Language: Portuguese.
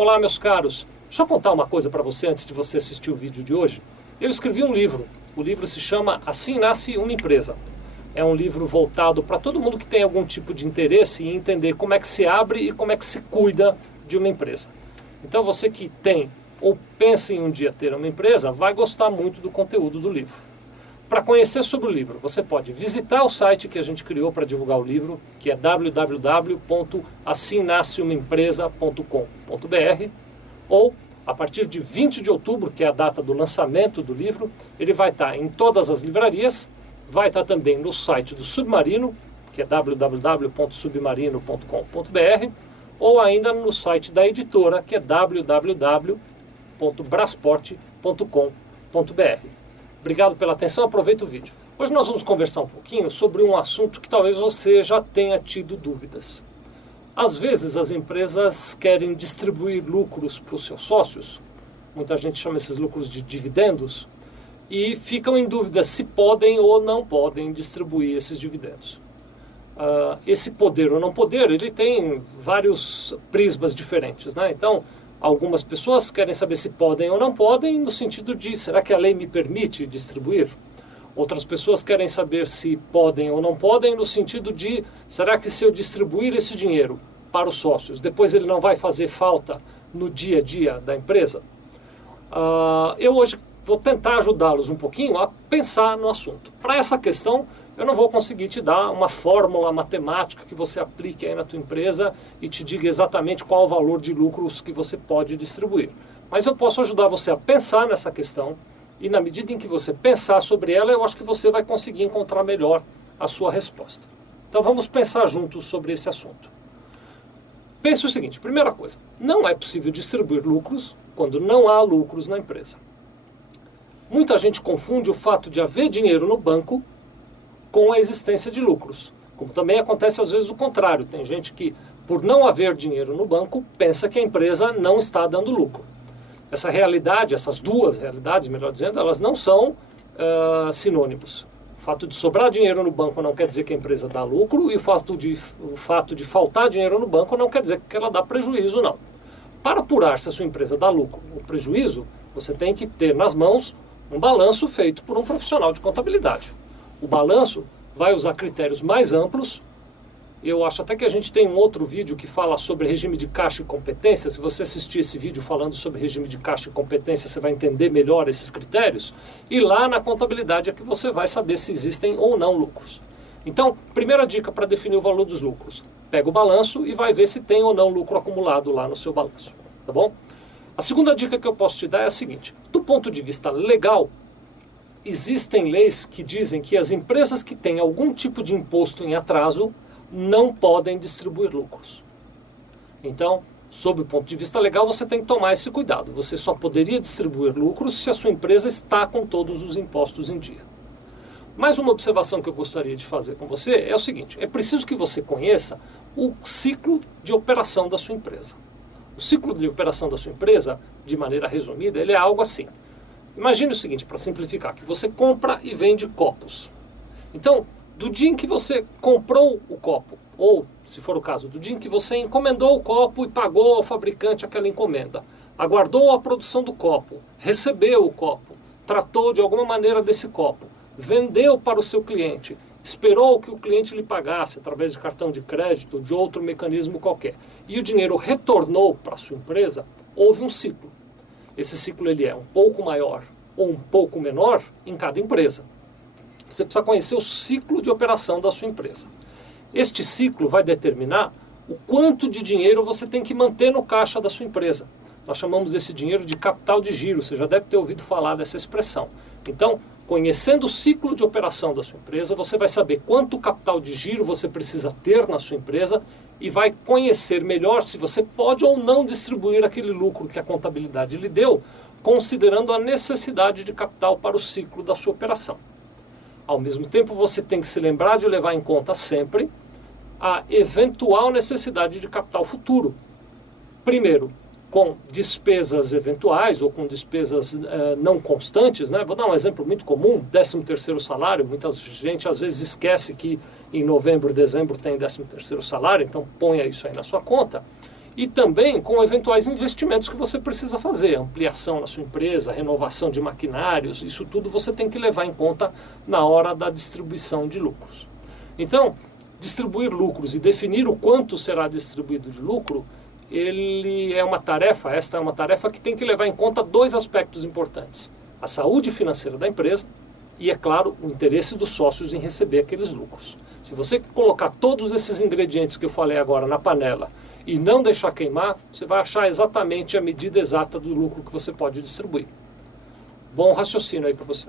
Olá, meus caros. Deixa eu contar uma coisa para você antes de você assistir o vídeo de hoje. Eu escrevi um livro. O livro se chama Assim Nasce uma Empresa. É um livro voltado para todo mundo que tem algum tipo de interesse em entender como é que se abre e como é que se cuida de uma empresa. Então você que tem ou pensa em um dia ter uma empresa, vai gostar muito do conteúdo do livro. Para conhecer sobre o livro, você pode visitar o site que a gente criou para divulgar o livro, que é www.assimnasceumempresa.com.br, ou a partir de 20 de outubro, que é a data do lançamento do livro, ele vai estar em todas as livrarias, vai estar também no site do Submarino, que é www.submarino.com.br, ou ainda no site da editora, que é www.brasport.com.br. Obrigado pela atenção, aproveita o vídeo. Hoje nós vamos conversar um pouquinho sobre um assunto que talvez você já tenha tido dúvidas. Às vezes as empresas querem distribuir lucros para os seus sócios, muita gente chama esses lucros de dividendos, e ficam em dúvida se podem ou não podem distribuir esses dividendos. Esse poder ou não poder, ele tem vários prismas diferentes, né? Então, algumas pessoas querem saber se podem ou não podem, no sentido de, será que a lei me permite distribuir? Outras pessoas querem saber se podem ou não podem, no sentido de, será que se eu distribuir esse dinheiro para os sócios, depois ele não vai fazer falta no dia a dia da empresa? Eu hoje vou tentar ajudá-los um pouquinho a pensar no assunto. Para essa questão, eu não vou conseguir te dar uma fórmula matemática que você aplique aí na tua empresa e te diga exatamente qual o valor de lucros que você pode distribuir. Mas eu posso ajudar você a pensar nessa questão e na medida em que você pensar sobre ela, eu acho que você vai conseguir encontrar melhor a sua resposta. Então vamos pensar juntos sobre esse assunto. Pense o seguinte, primeira coisa, não é possível distribuir lucros quando não há lucros na empresa. Muita gente confunde o fato de haver dinheiro no banco com a existência de lucros. Como também acontece às vezes o contrário. Tem gente que, por não haver dinheiro no banco, pensa que a empresa não está dando lucro. Essa realidade, essas duas realidades, melhor dizendo, elas não são sinônimos. O fato de sobrar dinheiro no banco não quer dizer que a empresa dá lucro, e o fato de faltar dinheiro no banco não quer dizer que ela dá prejuízo, não. Para apurar se a sua empresa dá lucro ou prejuízo, você tem que ter nas mãos um balanço feito por um profissional de contabilidade. O balanço vai usar critérios mais amplos. Eu acho até que a gente tem um outro vídeo que fala sobre regime de caixa e competência. Se você assistir esse vídeo falando sobre regime de caixa e competência, você vai entender melhor esses critérios. E lá na contabilidade é que você vai saber se existem ou não lucros. Então, primeira dica para definir o valor dos lucros. Pega o balanço e vai ver se tem ou não lucro acumulado lá no seu balanço. Tá bom? A segunda dica que eu posso te dar é a seguinte. Do ponto de vista legal, existem leis que dizem que as empresas que têm algum tipo de imposto em atraso não podem distribuir lucros. Então, sob o ponto de vista legal, você tem que tomar esse cuidado. Você só poderia distribuir lucros se a sua empresa está com todos os impostos em dia. Mais uma observação que eu gostaria de fazer com você é o seguinte. É preciso que você conheça o ciclo de operação da sua empresa. O ciclo de operação da sua empresa, de maneira resumida, ele é algo assim. Imagine o seguinte, para simplificar, que você compra e vende copos. Então, do dia em que você comprou o copo, ou, se for o caso, do dia em que você encomendou o copo e pagou ao fabricante aquela encomenda, aguardou a produção do copo, recebeu o copo, tratou de alguma maneira desse copo, vendeu para o seu cliente, esperou que o cliente lhe pagasse através de cartão de crédito ou de outro mecanismo qualquer, e o dinheiro retornou para a sua empresa, houve um ciclo. Esse ciclo ele é um pouco maior ou um pouco menor em cada empresa. Você precisa conhecer o ciclo de operação da sua empresa. Este ciclo vai determinar o quanto de dinheiro você tem que manter no caixa da sua empresa. Nós chamamos esse dinheiro de capital de giro, você já deve ter ouvido falar dessa expressão. Então, conhecendo o ciclo de operação da sua empresa, você vai saber quanto capital de giro você precisa ter na sua empresa e vai conhecer melhor se você pode ou não distribuir aquele lucro que a contabilidade lhe deu, considerando a necessidade de capital para o ciclo da sua operação. Ao mesmo tempo, você tem que se lembrar de levar em conta sempre a eventual necessidade de capital futuro. Primeiro, com despesas eventuais ou com despesas não constantes, né? Vou dar um exemplo muito comum, 13º salário. Muita gente às vezes esquece que em novembro, dezembro tem 13º salário, então ponha isso aí na sua conta. e também com eventuais investimentos que você precisa fazer, ampliação na sua empresa, renovação de maquinários, isso tudo você tem que levar em conta na hora da distribuição de lucros. Então, distribuir lucros e definir o quanto será distribuído de lucro, esta é uma tarefa que tem que levar em conta dois aspectos importantes: a saúde financeira da empresa e, é claro, o interesse dos sócios em receber aqueles lucros. Se você colocar todos esses ingredientes que eu falei agora na panela e não deixar queimar, você vai achar exatamente a medida exata do lucro que você pode distribuir. Bom raciocínio aí para você.